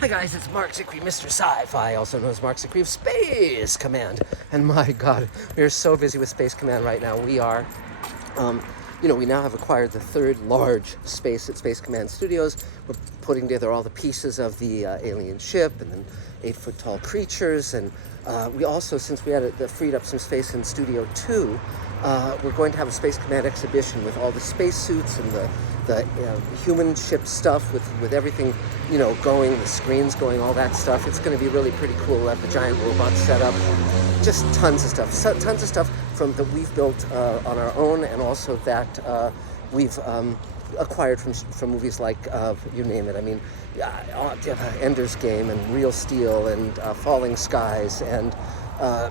Hi guys, it's Mark Zicree, Mr. Sci-Fi, also known as Mark Zicree of Space Command. And my God, we are so busy with Space Command right now. We are, we now have acquired the third large space at Space Command Studios. We're putting together all the pieces of the alien ship and then 8-foot-tall creatures. And we also, since we had freed up some space in Studio 2, we're going to have a Space Command exhibition with all the spacesuits and the human ship stuff with everything, going, the screens going, all that stuff. It's going to be really pretty cool. We'll have the giant robot set up, just tons of stuff. Tons of stuff that we've built on our own, and also that we've acquired from movies like, you name it. I mean, Ender's Game and Real Steel and Falling Skies and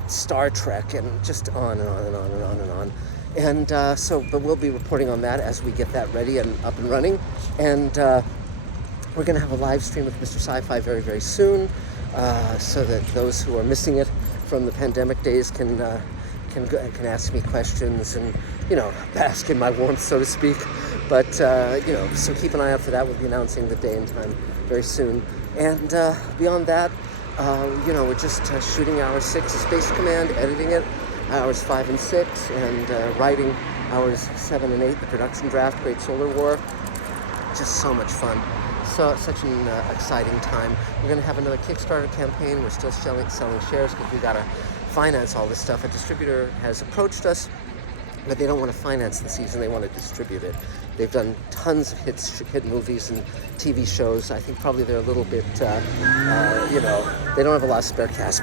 Star Trek, and just on and on and on and on and on. And but we'll be reporting on that as we get that ready and up and running. And we're going to have a live stream with Mr. Sci-Fi very, very soon, so that those who are missing it from the pandemic days can ask me questions and, bask in my warmth, so to speak. But, so keep an eye out for that. We'll be announcing the day and time very soon. And beyond that, we're just shooting hour 6 of Space Command, editing it, hours 5 and 6, and writing hours 7 and 8, the production draft, Great Solar War. Just so much fun. So such an exciting time. We're going to have another Kickstarter campaign. We're still selling shares because we got to finance all this stuff. A distributor has approached us, but they don't want to finance the season. They want to distribute it. They've done tons of hit movies and TV shows. I think probably they're a little bit, they don't have a lot of spare cash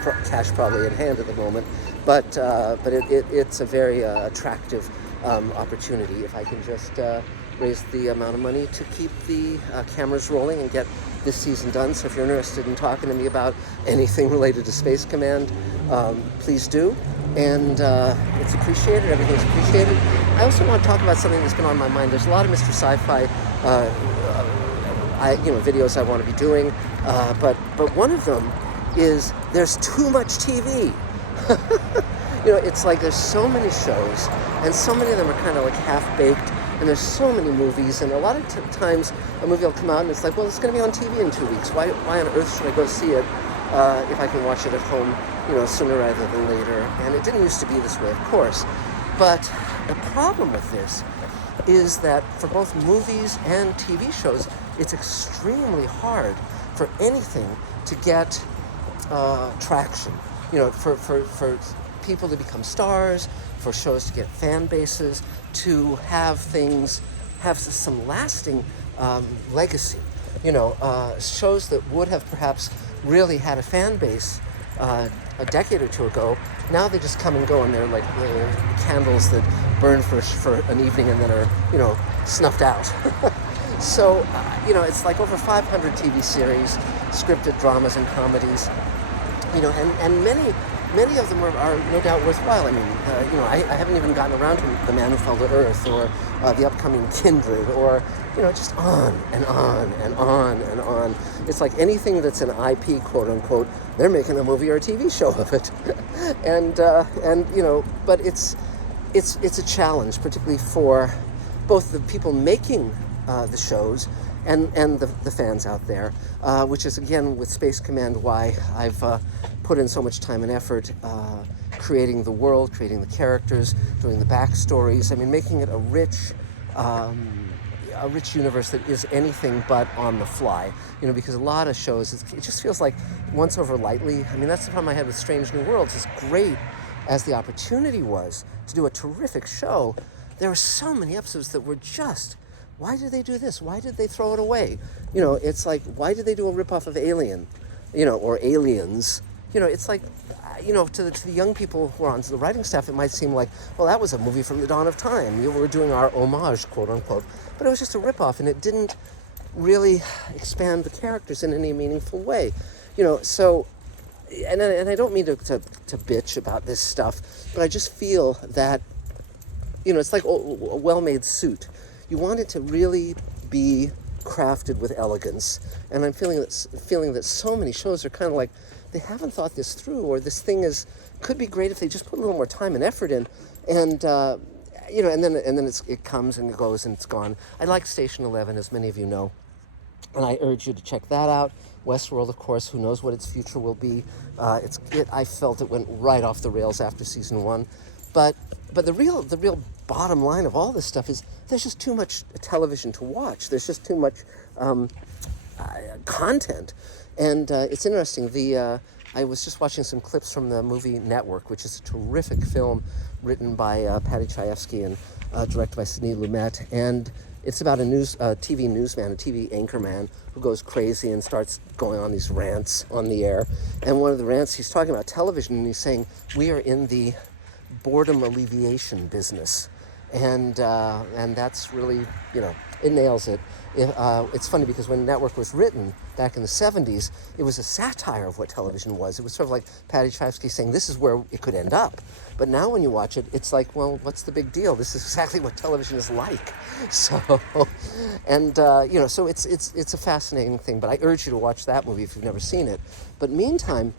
probably at hand at the moment. But it's a very attractive opportunity if I can just raise the amount of money to keep the cameras rolling and get this season done. So if you're interested in talking to me about anything related to Space Command, please do. And it's appreciated. Everything's appreciated. I also want to talk about something that's been on my mind. There's a lot of Mr. Sci-Fi videos I want to be doing, but one of them is there's too much TV. It's like there's so many shows, and so many of them are kind of like half-baked, and there's so many movies, and a lot of times a movie will come out and it's like, well, it's going to be on TV in 2 weeks. Why on earth should I go see it if I can watch it at home, sooner rather than later? And it didn't used to be this way, of course. But the problem with this is that for both movies and TV shows, it's extremely hard for anything to get traction. For people to become stars, for shows to get fan bases, to have things have some lasting legacy. Shows that would have perhaps really had a fan base a decade or two ago, now they just come and go, and they're like candles that burn for an evening and then are snuffed out. So it's like over 500 TV series, scripted dramas and comedies, and many of them are no doubt worthwhile. I mean, I haven't even gotten around to The Man Who Fell to Earth, or the upcoming Kindred, or just on and on and on and on. It's like anything that's an IP, quote unquote, they're making a movie or a TV show of it. and but it's a challenge, particularly for both the people making the shows and the fans out there, which is, again, with Space Command, why I've put in so much time and effort creating the world, creating the characters, doing the backstories. I mean, making it a rich universe that is anything but on the fly. Because a lot of shows, it just feels like once over lightly. I mean, that's the problem I had with Strange New Worlds. As great as the opportunity was to do a terrific show, there were so many episodes that were just, why did they do this? Why did they throw it away? It's like, why did they do a ripoff of Alien, or Aliens? It's like, to the young people who are on the writing staff, it might seem like, well, that was a movie from the dawn of time. We were doing our homage, quote unquote. But it was just a ripoff, and it didn't really expand the characters in any meaningful way. So, and I don't mean to bitch about this stuff, but I just feel that, it's like a well-made suit. You want it to really be crafted with elegance, and I'm feeling that so many shows are kind of like they haven't thought this through, or this thing could be great if they just put a little more time and effort in, and and then it comes and it goes and it's gone. I like Station 11, as many of you know. and I urge you to check that out. Westworld, of course, who knows what its future will be. I felt it went right off the rails after season 1, but the real bottom line of all this stuff is there's just too much television to watch. There's just too much content, and it's interesting. I was just watching some clips from the movie Network, which is a terrific film written by Patty Chayefsky and directed by Sidney Lumet, and it's about a TV newsman, a TV anchorman who goes crazy and starts going on these rants on the air. And one of the rants, he's talking about television, and he's saying, we are in the boredom alleviation business. And that's really, it nails it. It's funny because when Network was written back in the 70s, it was a satire of what television was. It was sort of like Patty Chayefsky saying, this is where it could end up. But now when you watch it, it's like, well, what's the big deal? This is exactly what television is like. So, and, so it's a fascinating thing. But I urge you to watch that movie if you've never seen it. But meantime,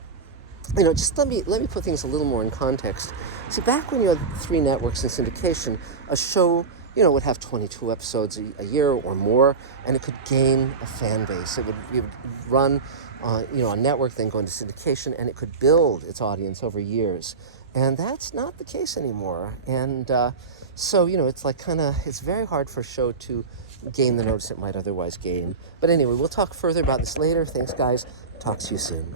just let me put things a little more in context. See, back when you had 3 networks in syndication, a show, would have 22 episodes a year or more, and it could gain a fan base. It would run, on network, then go into syndication, and it could build its audience over years. And that's not the case anymore. And so, it's like it's very hard for a show to gain the notice it might otherwise gain. But anyway, we'll talk further about this later. Thanks, guys. Talk to you soon.